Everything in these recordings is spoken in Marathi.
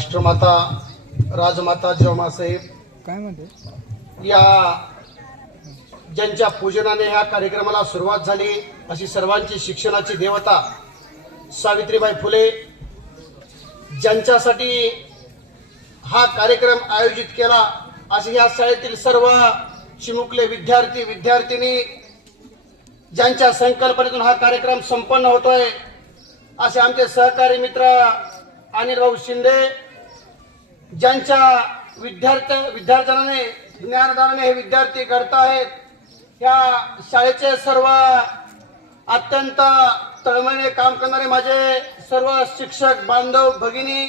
राष्ट्रमाता राजमाता जेवमासाहेब काय म्हणते? या ज्यांच्या पूजनाने ह्या कार्यक्रमाला सुरुवात झाली अशी सर्वांची शिक्षणाची देवता सावित्रीबाई फुले ज्यांच्यासाठी हा कार्यक्रम आयोजित केला असे या शाळेतील सर्व चिमुकले विद्यार्थी विद्यार्थिनी ज्यांच्या संकल्पनेतून हा कार्यक्रम संपन्न होतोय असे आमचे सहकारी मित्र अनिल भाऊ शिंदे ज्यांच्या विद्यार्थ्या विद्यार्थ्यांने ज्ञानदानाने हे विद्यार्थी घडत आहेत या शाळेचे सर्व अत्यंत तळमळीने काम करणारे माझे सर्व शिक्षक बांधव भगिनी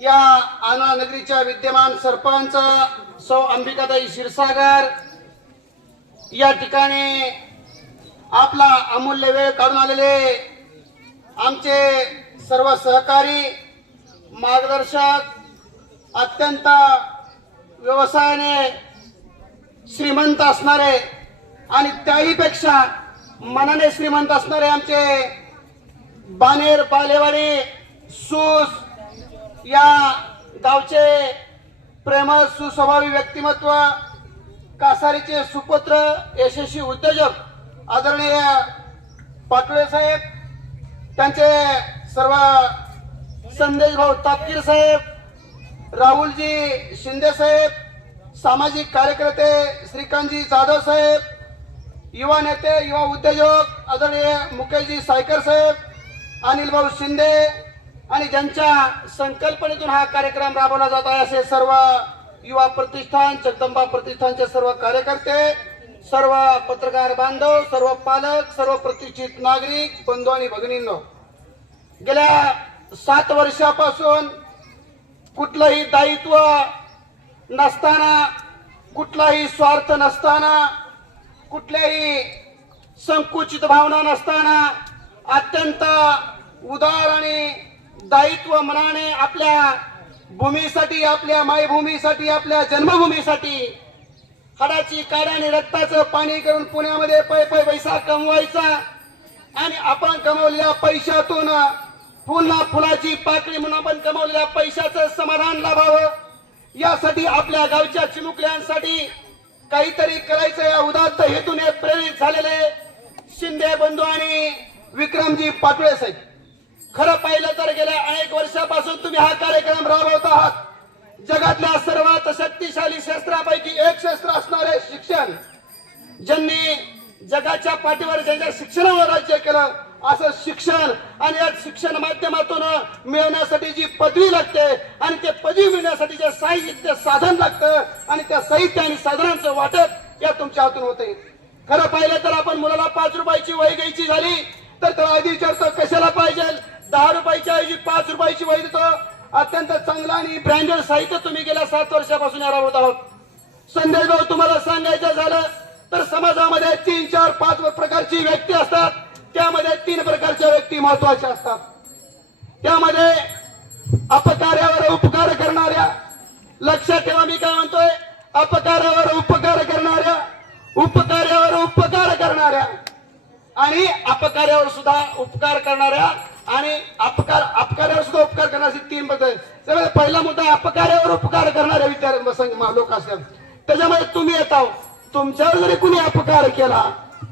या आना नगरीच्या विद्यमान सरपंच सौ अंबिकाताई क्षीरसागर या ठिकाणी आपला अमूल्य वेळ काढून आलेले आमचे सर्व सहकारी मार्गदर्शक अत्यंत व्यवसायाने श्रीमंत असणारे आणि त्याहीपेक्षा मनाने श्रीमंत असणारे आमचे बानेर बालेवाडी सूस या गावचे प्रेमळ सुस्वभावी व्यक्तिमत्व कासारीचे सुपुत्र यशस्वी उद्योजक आदरणीय पाटोळे साहेब त्यांचे सर्व संदेश भाऊ तापकीर साहेब राहुलजी शिंदे साहेब सामाजिक कार्यकर्ते श्रीकांतजी जाधव साहेब युवा नेते युवा उद्योजक आदरणीय मुकेशजी सायकर साहेब अनिल भाऊ शिंदे आणि ज्यांच्या संकल्पनेतून हा कार्यक्रम राबवला जात आहे असे सर्व युवा प्रतिष्ठान जगदंबा प्रतिष्ठानचे सर्व कार्यकर्ते सर्व पत्रकार बांधव सर्व पालक सर्व प्रतिष्ठित नागरिक बंधू आणि भगिनींनो गेल्या सात वर्षापासून कुठलंही दायित्व नसताना कुठलाही स्वार्थ नसताना कुठल्याही संकुचित भावना नसताना अत्यंत उदार आणि दायित्व मनाने आपल्या भूमीसाठी आपल्या मायभूमीसाठी आपल्या जन्मभूमीसाठी हाडाची काड्याने रक्ताचं पाणी करून पुण्यामध्ये पै पै पैसा कमवायचा आणि आपण कमवलेल्या पैशातून फुलना फुलाची पाकळी म्हणून आपण कमवलेल्या पैशाचं समाधान लाभावं. यासाठी आपल्या गावच्या चिमुकल्यांसाठी काहीतरी करायचं या उदात्त हेतूने प्रेरित झालेले शिंदे बंधू आणि विक्रमजी पाटोळे साहेब. खरं पाहिलं तर गेल्या अनेक वर्षापासून तुम्ही हा कार्यक्रम राबवत आहात. जगातल्या सर्वात शक्तिशाली शस्त्रापैकी एक शस्त्र असणारे शिक्षण. ज्यांनी जगाच्या पाठीवर ज्यांच्या शिक्षणावर राज्य केलं असं शिक्षण आणि या शिक्षण माध्यमातून मिळवण्यासाठी जी पदवी लागते आणि ते पदवी मिळण्यासाठी जे साहित्य साधन लागतं आणि त्या साहित्य आणि साधनांचं वाटप या तुमच्या हातून होते खरं पाहिलं तर आपण मुलाला पाच रुपयाची वही घ्यायची झाली तर त्याला आधी विचारतो कशाला पाहिजे? दहा रुपयाच्या ऐवजी पाच रुपयाची वही देतो. अत्यंत चांगला आणि ब्रँडेड साहित्य तुम्ही गेल्या सात वर्षापासून राबवत आहोत. संदेश भाऊ तुम्हाला सांगायचं झालं तर समाजामध्ये तीन चार पाच प्रकारची व्यक्ती असतात. त्यामध्ये तीन प्रकारच्या व्यक्ती महत्त्वाच्या असतात. त्यामध्ये अपकार्यावर उपकार करणाऱ्या लक्षात ठेवा मी काय म्हणतोय अपकारावर उपकार करणाऱ्या उपकार्यावर उपकार करणाऱ्या आणि अपकार्यावर सुद्धा उपकार करणाऱ्या आणि अपकार अपकार्यावर सुद्धा उपकार करण्याचे तीन पद्धत पहिला मुद्दा अपकार्यावर उपकार करणाऱ्या विचार लोक असतात त्याच्यामध्ये तुम्ही येताव तुमच्यावर जरी कुणी अपकार केला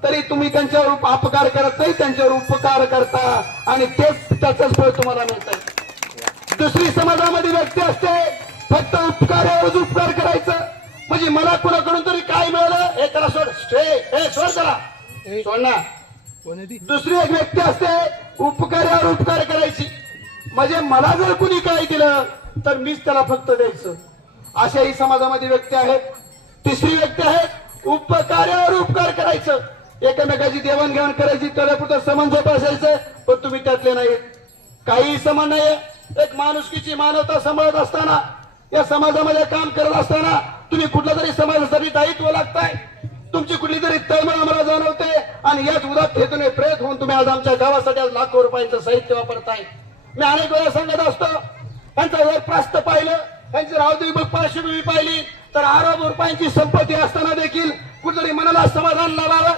तरी तुम्ही त्यांच्यावर अपकार करत नाही त्यांच्यावर उपकार करता. आणि तेच त्याच फळ तुम्हाला मिळत दुसरी समाजामध्ये व्यक्ती असते फक्त उपकार्यावरच उपकार करायचं. म्हणजे मला कुणाकडून तरी काय मिळालं हे त्याला सोड. हे सोड त्याला. सोड ना. दुसरी एक व्यक्ती असते उपकार्यावर उपकार करायची. म्हणजे मला जर कुणी काय दिलं तर मीच त्याला फक्त द्यायचं. अशाही समाजामध्ये व्यक्ती आहेत. तिसरी व्यक्ती आहे उपकार्यावर उपकार करायचं. एकमेकाची देवाणघेवाण करायची त्याला समान जोपासायचं पण तुम्ही त्यातले नाही. काही समान नाही एक माणुसकीची मानवता सांभाळत असताना या समाजामध्ये काम करत असताना तुम्ही कुठल्या तरी समाजासाठी दायित्व लागताय? तुमची कुठली तरी तळमळ आम्हाला जाणवते? आणि याच उदात हेतूने प्रेरित होऊन तुम्ही आज आमच्या गावासाठी आज लाखो रुपयांचं साहित्य वापरताय. मी अनेक वेळा सांगत असतो त्यांचं जर प्रास्त पाहिलं त्यांची रावदेवी पार्श्वभूमी पाहिली तर अरब रुपयांची संपत्ती असताना देखील कुठेतरी मनाला समाधान लावावं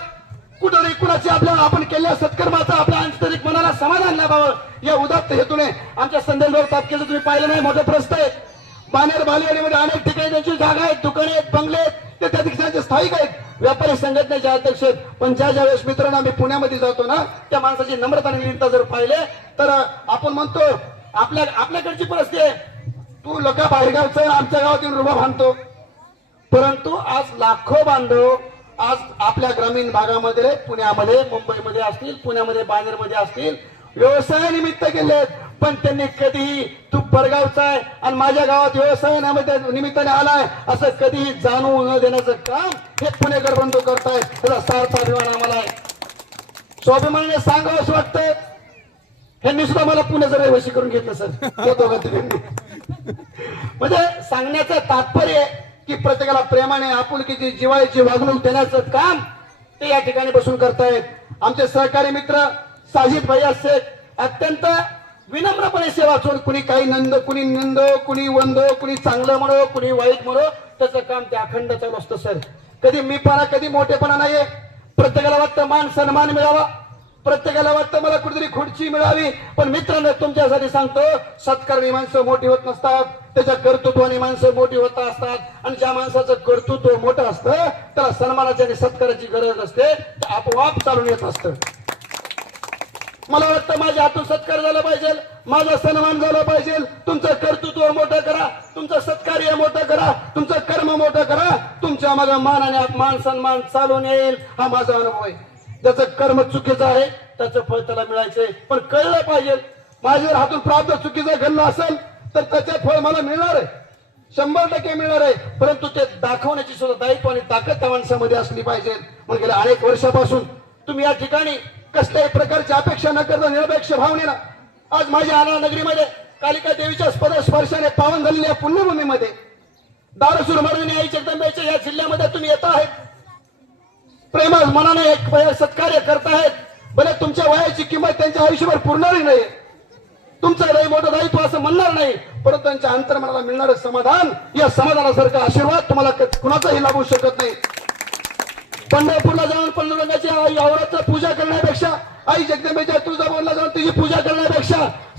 कुठेतरी कुणाची आपल्या आपण केलेल्या सत्कर्माचा आपल्या आंतरिक मनाला समाधान लाभावं या उदात्त हेतूने आमच्या संदेशवर तापकेचं तुम्ही पाहिलं नाही मोठं प्रस्त आहे. बानेर बालेवाडीमध्ये अनेक ठिकाणी त्यांची जागा आहेत दुकाने आहेत बंगले आहेत. ते त्या ठिकाणचे स्थायिक आहेत. व्यापारी संघटनेचे अध्यक्ष आहेत. पण ज्या ज्या वेळेस मित्रांनो आम्ही पुण्यामध्ये जातो ना त्या माणसाची नम्रता आणि निर्णय जर पाहिले तर आपण म्हणतो आपल्या आपल्याकडची परिस्थिती आहे. तू लोक बाहेरगावचं आमच्या गावात येऊन रुबा बांधतो परंतु आज लाखो बांधव आज आपल्या ग्रामीण भागामध्ये पुण्यामध्ये मुंबईमध्ये असतील पुण्यामध्ये बाहेरमध्ये असतील व्यवसायानिमित्त गेले पण त्यांनी कधीही तू परगावचा आहे आणि माझ्या गावात व्यवसायामध्ये निमित्ताने आलाय असं कधीही जाणू न देण्याचं काम हे पुणेकर बंधू करतायत. त्याचा सारचा अभिमान आम्हाला आहे. स्वाभिमानाने सांगावं असं वाटतं ह्यांनी सुद्धा मला पुण्याचं रहिवासी करून घेतलं सर. दोघा म्हणजे सांगण्याचं तात्पर्य की प्रत्येकाला प्रेमाने आपुलकीची जिवाळीची वागणूक देण्याचं काम ते या ठिकाणी बसून करतायत. आमचे सहकारी मित्र साजिद भैया शेख अत्यंत विनम्रपणे सेवा सोडून कुणी काही नंद कुणी निंदो कुणी वंदो कुणी चांगलं म्हणो कुणी वाईट म्हणो त्याचं काम ते अखंड चालू असतं सर. कधी मीपणा कधी मोठेपणा नाहीये. प्रत्येकाला वाटतं मान सन्मान मिळावा. प्रत्येकाला वाटतं मला कुठेतरी खुर्ची मिळावी पण मित्रांनो तुमच्यासाठी सांगतो सत्कारणी माणसं मोठी होत नसतात त्याच्या कर्तृत्वाने माणसं मोठी होत असतात आणि ज्या माणसाचं कर्तृत्व मोठं असतं त्याला सन्मानाची आणि सत्काराची गरज असते ते आपोआप चालून येत असतं. मला वाटतं माझ्या हातून सत्कार झाला पाहिजे माझा सन्मान झाला पाहिजे तुमचं कर्तृत्व मोठं करा तुमचं सत्कार्य मोठं करा तुमचं कर्म मोठं करा तुमच्या माझा मान आणि मान सन्मान चालून येईल हा माझा अनुभव आहे. ज्याचं कर्म चुकीचं आहे त्याचं फळ त्याला मिळायचंय. पण कळलं पाहिजे माझ्या हातून प्राप्त चुकीचं घडलं असेल तर त्याचे फळ मला मिळणार आहे. शंभर टक्के मिळणार आहे. परंतु ते दाखवण्याची सुद्धा दायित्व आणि ताकद त्या माणसामध्ये असली पाहिजे. म्हणून गेल्या अनेक वर्षापासून तुम्ही या ठिकाणी कसल्याही प्रकारची अपेक्षा न करता निरपेक्ष भावनेला आज माझ्या आना नगरीमध्ये कालिका देवीच्या स्पर्धा स्पर्शाने पावन झालेल्या पुण्यभूमीमध्ये दारसूर मर्दिनी आई जगदंबेच्या या जिल्ह्यामध्ये तुम्ही येत आहेत. प्रेम मनाने एक सत्कार्य करतायत भले तुमच्या वयाची किंमत त्यांच्या आयुष्यभर पुरणारी नाही. तुमचं लय मोठं दायित्व असं म्हणणार नाही. परंतु त्यांच्या अंतर्मनाला मिळणारं समाधान या समाधानासारखा आशीर्वाद तुम्हाला कुणाचाही लाभू शकत नाही. पंढरपूरला जाऊन पांडुरंगाच्या आई आवराचं पूजा करण्यापेक्षा आई जगदंबेच्या तुळजाभवनला जाऊन तिची पूजा करण्यापेक्षा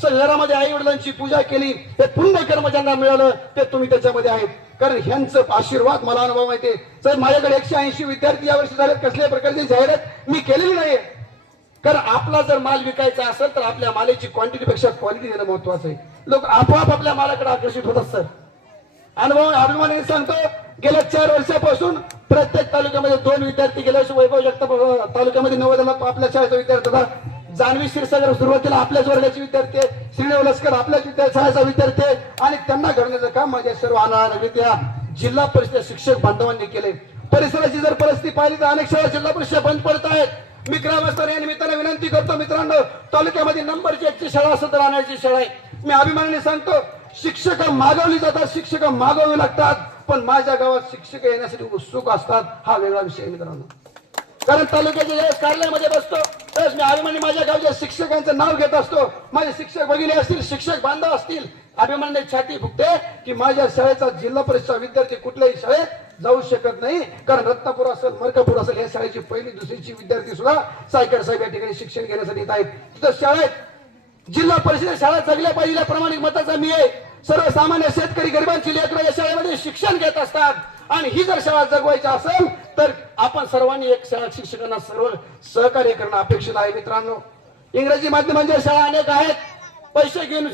घरामध्ये आई वडिलांची पूजा केली ते पुण्य कर्म ज्यांना मिळालं ते तुम्ही त्याच्यामध्ये आहेत. कारण ह्यांचं आशीर्वाद मला अनुभव माहिती सर माझ्याकडे एकशे ऐंशी विद्यार्थी यावर्षी झाले कसल्या प्रकारची जाहिरात मी केलेली नाहीये. कारण आपला जर माल विकायचा असेल तर आपल्या मालाची क्वांटिटीपेक्षा क्वालिटी देणं महत्वाचं आहे. लोक आपोआप आपल्या मालाकडे आकर्षित होतात सर. अनुभव अभिमानाने सांगतो गेल्या चार वर्षापासून प्रत्येक तालुक्यामध्ये दोन विद्यार्थी गेल्या वैभव जगताप तालुक्यामध्ये नव्वद आपल्या शाळेचा विद्यार्थी होता. जान्हवी क्षीरसागर सुरुवातीला आपल्याच वर्गाचे विद्यार्थी आहे श्रीदेव लष्कर आपल्याच विद्यार्थी शाळेचा विद्यार्थी आहे. आणि त्यांना घडण्याचं काम माझ्या सर्व अनाविद्या जिल्हा परिषद शिक्षक बांधवांनी केले. परिसराची जर परिस्थिती पाहिली तर अनेक शाळा जिल्हा परिषद बंद पडत आहेत. मी ग्रामस्थांना या निमित्ताने विनंती करतो मित्रांनो तालुक्यामध्ये नंबरची एकची शाळा असं तर आणायची शाळा आहे. मी अभिमानाने सांगतो शिक्षक मागवली जातात शिक्षक मागवावी लागतात पण माझ्या गावात शिक्षक येण्यासाठी उत्सुक असतात. हा वेगळा विषय मित्रांनो. कारण तालुक्याच्या कार्यालयामध्ये बसतो. तरच मी अभिमानी माझ्या गावच्या शिक्षकांचं नाव घेत असतो. माझे शिक्षक भगिनी असतील शिक्षक बांधव असतील. अभिमानाने छाती फुकते की माझ्या शाळेचा जिल्हा परिषद विद्यार्थी कुठल्याही शाळेत जाऊ शकत नाही. कारण रत्नापूर असेल मरकापूर असेल या शाळेची पहिली दुसरीची विद्यार्थी सुद्धा सायकर साहेब या ठिकाणी शिक्षण घेण्यासाठी येत आहेत. तिथं शाळेत जिल्हा परिषद शाळा जगल्या पाहिजे प्रामाणिक मताचा मी आहे. सर्वसामान्य शेतकरी गरिबांची लेकरं या शाळेमध्ये शिक्षण घेत असतात. आणि ही जर शाळा जगवायची असेल तर आपण सर्वांनी एक शाळा शिक्षकांना सर्व सहकार्य करणं अपेक्षित आहे मित्रांनो. इंग्रजी माध्यमांच्या शाळा अनेक आहेत. पैसे घेऊन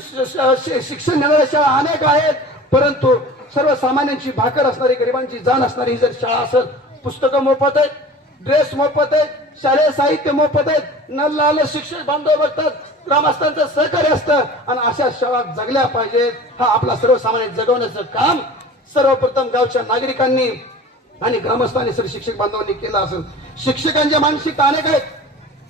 शिक्षण देणाऱ्या शाळा अनेक आहेत. परंतु सर्वसामान्यांची भाकर असणारी गरिबांची जाण असणारी ही जर शाळा असेल पुस्तकं मोफत आहेत ड्रेस मोफत आहेत शालेय साहित्य मोफत आहेत नल्ला शिक्षक बांधव बघतात ग्रामस्थांचं सहकार्य असतं आणि अशा शाळा जगल्या पाहिजेत. हा आपला सर्वसामान्य जगवण्याचं काम सर्वप्रथम गावच्या नागरिकांनी आणि ग्रामस्थांनी सर शिक्षक बांधवांनी केलं असेल. शिक्षकांच्या मानसिकता अनेक आहेत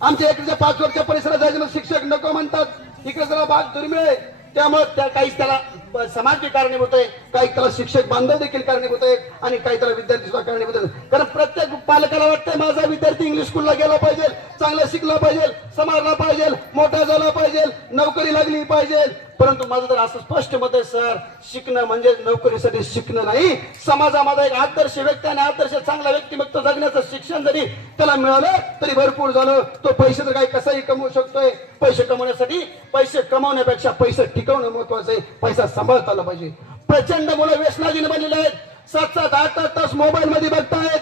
आमच्या इकडच्या पाच वर्षच्या परिसरात जायचं शिक्षक नको म्हणतात. इकडे जरा भाग दुर्मिळ आहे. त्यामुळे त्या काही त्याला समाज कारणीभूत आहे. काही त्याला शिक्षक बांधव देखील कारणीभूत आहेत आणि काही त्याला विद्यार्थी सुद्धा कारणीभूत आहेत. कारण प्रत्येक पालकाला वाटतंय माझा विद्यार्थी इंग्लिश स्कूलला गेला पाहिजे. चांगलं शिकला पाहिजे समाजला पाहिजे मोठा झाला पाहिजे नोकरी लागली पाहिजे. परंतु माझं तर असं स्पष्ट मत आहे सर शिकणं म्हणजे नोकरीसाठी शिकणं नाही. समाजामध्ये एक आदर्श व्यक्ती आणि आदर्श चांगला व्यक्तिमत्व जगण्याचं शिक्षण जरी त्याला मिळालं तरी भरपूर झालं. तो पैसे तर काही कसाही कमवू शकतोय. पैसे कमवण्यासाठी पैसे कमवण्यापेक्षा पैसे टिकवणं महत्वाचं आहे. पैसा सांभाळता आला पाहिजे. प्रचंड मुलं व्यसनाधीन बनलेले आहेत. सात सात आठ आठ तास मोबाईल मध्ये बघतायत.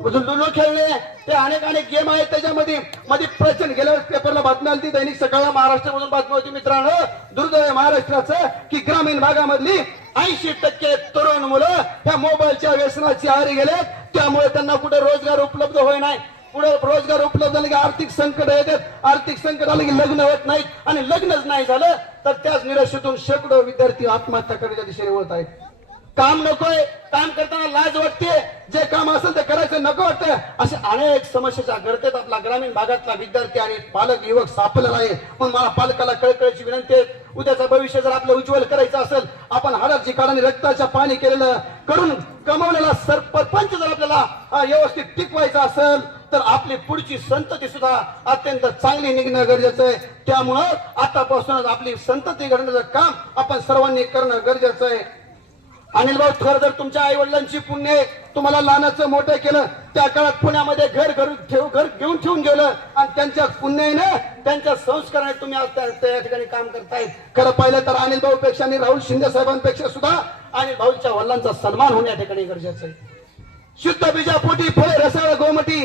लुलो खेळणे ते अनेक अनेक गेम आहेत. त्याच्यामध्ये मध्ये प्रचंड गेल्या वेळेस पेपरला बातमी आली दैनिक सकाळ महाराष्ट्रामधून बातमी होती मित्रांनो. दुर्दैव महाराष्ट्राचं की ग्रामीण भागामधली ऐंशी टक्के तरुण मुलं ह्या मोबाईलच्या व्यसनाची आहारी गेले त्यामुळे त्यांना कुठे रोजगार उपलब्ध होय नाही पुढे रोजगार उपलब्ध झाले की आर्थिक संकट येतात. आर्थिक संकट आलं की लग्न होत नाहीत आणि लग्नच नाही झालं तर त्याच निराशेतून शेकडो विद्यार्थी आत्महत्या करण्याच्या दिशेने वळत आहेत. काम नकोय काम करताना लाज वाटते जे काम असेल ते करायचं नको वाटतं. अशा अनेक समस्याच्या गर्तेत आपला ग्रामीण भागातला विद्यार्थी आणि पालक युवक सापडलेला आहे. म्हणून मला पालकाला कळकळीची विनंती आहे उद्याचं भविष्य जर आपलं उज्ज्वल करायचं असेल आपण हाडाची काढाने रक्ताच्या पाणी केलेलं करून कमवलेला सरपंच जर आपल्याला व्यवस्थित टिकवायचा असेल तर आपली पुढची संतती सुद्धा अत्यंत चांगली निघणं गरजेचं आहे. त्यामुळं आतापासूनच आपली संतती घडण्याचं काम आपण सर्वांनी करणं गरजेचं आहे. अनिल भाऊ खर जर तुमच्या आई वडिलांची पुण्य तुम्हाला लहानाचं मोठं केलं त्या काळात पुण्यामध्ये घर घर ठेव घर घेऊन ठेवून गेलं आणि त्यांच्या पुण्याने त्यांच्या संस्काराने तुम्ही आज त्या त्या ठिकाणी काम करतायत. खरं पाहिलं तर अनिल भाऊ पेक्षा आणि राहुल शिंदे साहेबांपेक्षा सुद्धा अनिल भाऊच्या वडिलांचा सन्मान होणे या ठिकाणी गरजेचं आहे. शुद्ध बीजापोटी फळे रसाळ गोमटी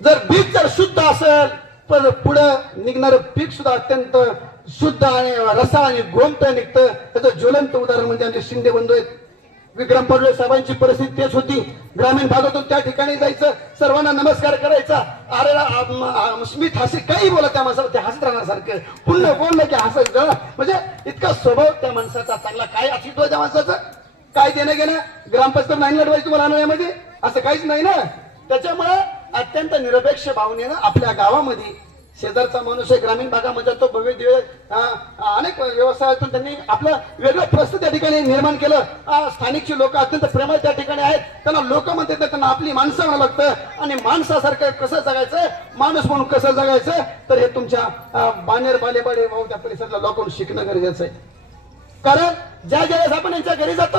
जर बीज जर शुद्ध असेल तर पुढं निघणारं पीक सुद्धा अत्यंत शुद्ध आणि रसा आणि गोमत निघतं. त्याचं ज्वलंत उदाहरण म्हणजे आमचे शिंदे बंधू आहेत. विक्रम पडवे साहेबांची परिस्थिती तेच होती. ग्रामीण भागातून त्या ठिकाणी जायचं सर्वांना नमस्कार करायचा. अरे स्मित हसी काही बोला त्या माणसाला ते हसत राहण्यासारखं पुन्हा बोललं की हसत म्हणजे इतका स्वभाव त्या माणसाचा चांगला. काय अस्तित्व त्या माणसाचं? काय देणं घेणं? ग्रामपंचायत नाही लढवायची तुम्हाला आणण्यामध्ये असं काहीच नाही ना. त्याच्यामुळे अत्यंत निरपेक्ष भावनेनं आपल्या गावामध्ये शेजारचा माणूस आहे. ग्रामीण भागामध्ये तो भव्य दिव्य अनेक व्यवसायातून त्यांनी आपलं वेगळं प्रस्त त्या ठिकाणी निर्माण केलं. स्थानिकची लोक अत्यंत प्रेमळ त्या ठिकाणी आहेत. त्यांना लोक म्हणतात त्यांना आपली माणसं म्हणावं लागतं. आणि माणसासारखं कसं जगायचं? माणूस म्हणून कसं जगायचं? तर हे तुमच्या बानेर बालेबाडे भाऊ त्या परिसरातल्या लोकांना शिकणं गरजेचं आहे. कारण ज्या ज्यावेळेस आपण यांच्या घरी जातो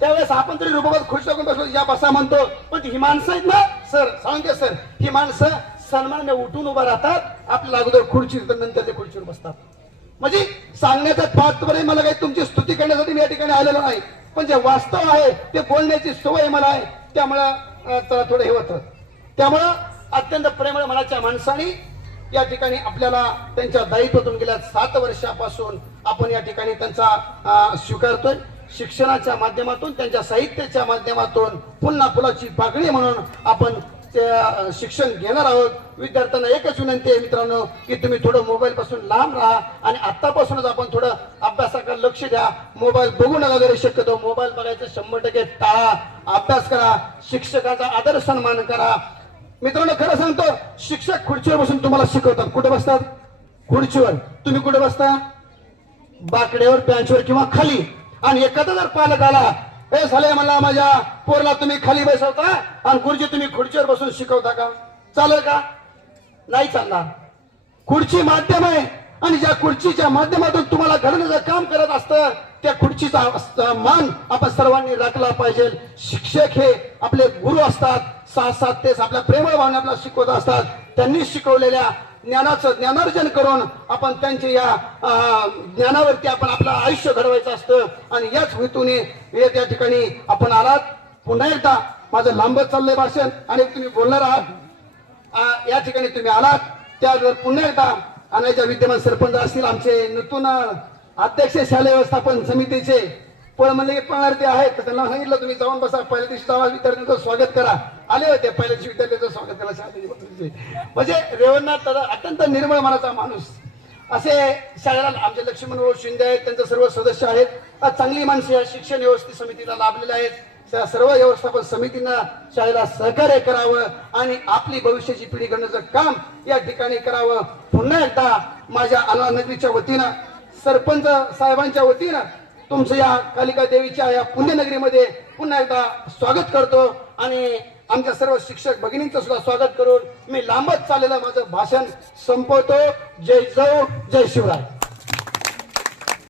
त्यावेळेस आपण तरी रुबाबात खुश लागून बसलो या बसा म्हणतो. पण ही माणसं आहेत ना सर सांगते सर ही माणसं सन्मानाने उठून उभा राहतात आपल्याला अगोदर खुर्ची नंतर ते खुर्चीवर बसतात. म्हणजे सांगण्याचा तात्पर्य मला काही तुमची स्तुती करण्यासाठी मी या ठिकाणी आलेलो नाही. पण जे वास्तव आहे ते बोलण्याची सवय मला आहे. त्यामुळं थोडं हे होतं. त्यामुळं अत्यंत प्रेमळ मनाच्या माणसाने या ठिकाणी आपल्याला त्यांच्या दायित्वातून गेल्या सात वर्षापासून आपण या ठिकाणी त्यांचा स्वीकारतोय. शिक्षणाच्या माध्यमातून त्यांच्या साहित्याच्या माध्यमातून पुन्हा फुलाची पाकळी म्हणून आपण शिक्षण घेणार आहोत. विद्यार्थ्यांना एकच विनंती आहे मित्रांनो की तुम्ही थोडं मोबाईल पासून लांब राहा आणि आतापासूनच आपण थोडं अभ्यासाकडे लक्ष द्या. मोबाईल बघू नका जरी शक्यतो मोबाईल बघायचं शंभर टक्के टाळा. अभ्यास करा शिक्षकाचा आदर सन्मान करा. मित्रांनो खरं सांगतो शिक्षक खुर्चीवर बसून तुम्हाला शिकवतात. कुठे बसतात? खुर्चीवर. तुम्ही कुठे बसता? बाकड्यावर बँचवर किंवा खाली. आणि एखादा जर पालक आला हे झालंय मला माझ्या पोरला तुम्ही खाली बसवता आणि खुर्ची तुम्ही खुर्चीवर बसून शिकवता का? चालेल का? नाही चालणार. खुर्ची माध्यम आहे आणि ज्या खुर्चीच्या माध्यमातून तुम्हाला घडण्याचं काम करत असतं त्या खुर्चीचा मान आपण सर्वांनी राखला पाहिजे. शिक्षक हे आपले गुरु असतात. सात सात तेच आपल्या प्रेमळ भावना आपल्याला शिकवत असतात. त्यांनी शिकवलेल्या ज्ञानाचं ज्ञानार्जन करून आपण त्यांच्या या ज्ञानावरती आपण आपलं आयुष्य घडवायचं असतं. आणि याच हेतूने हे त्या ठिकाणी आपण आलात. पुन्हा एकदा माझं लांबच चाललंय भाषण. आणि तुम्ही बोलणार आहात. या ठिकाणी तुम्ही आलात. त्यावर पुन्हा एकदा आणायच्या विद्यमान सरपंच असतील आमचे नूतन अध्यक्ष शालेय व्यवस्थापन समितीचे. पण म्हणजे पण आहेत. त्यांना सांगितलं तुम्ही जाऊन बसा. पहिल्या दिवशी जावा. विद्यार्थ्यांचं स्वागत करा. आले होते पहिल्या विद्यालयाचं स्वागत केलं शाळेचे म्हणजे रेवणनाथ दादा अत्यंत निर्मळ मनाचा माणूस. असे शाळेला आमचे लक्ष्मण शिंदे आहेत त्यांचे सर्व सदस्य आहेत. चांगली माणसं या शिक्षण व्यवस्थित समितीला लाभलेले आहेत. त्या सर्व व्यवस्थापन समितीनं शाळेला सहकार्य करावं आणि आपली भविष्याची पिढी करण्याचं काम या ठिकाणी करावं. पुन्हा एकदा माझ्या आला नगरीच्या वतीनं सरपंच साहेबांच्या वतीनं तुमचं या कालिका देवीच्या या पुण्यनगरीमध्ये पुन्हा एकदा स्वागत करतो आणि आमच्या सर्व शिक्षक भगिनींचं सुद्धा स्वागत करून मी लांबच चाललेलं माझं भाषण संपवतो. जय जय जय शिवराय.